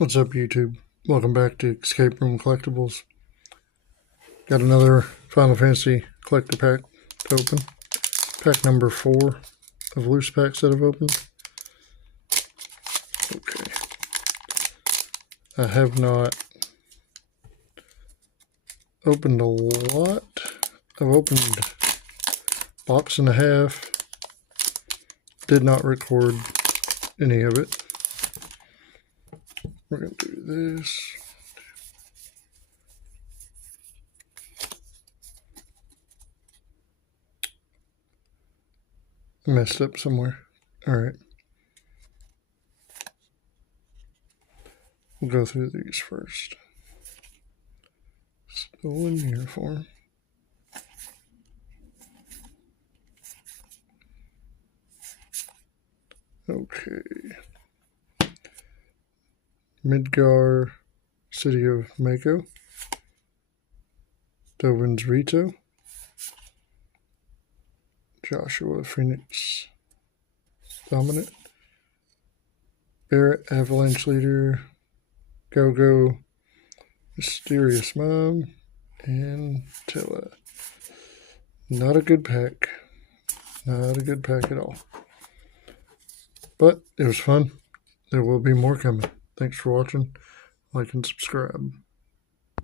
What's up, YouTube? Welcome back to Escape Room Collectibles. Got another Final Fantasy collector pack to open. Pack number 4 of loose packs that I've opened. Okay. I have not opened a lot. I've opened a box and a half. Did not record any of it. We're going to do this. Messed up somewhere. Alright. We'll go through these first. Stolen uniform. Okay. Midgar, City of Mako. Dovin's Rito. Joshua Phoenix Dominant. Barrett Avalanche Leader. Go-Go Mysterious Mom. And Tilla. Not a good pack. Not a good pack at all. But it was fun. There will be more coming. Thanks for watching. Like and subscribe.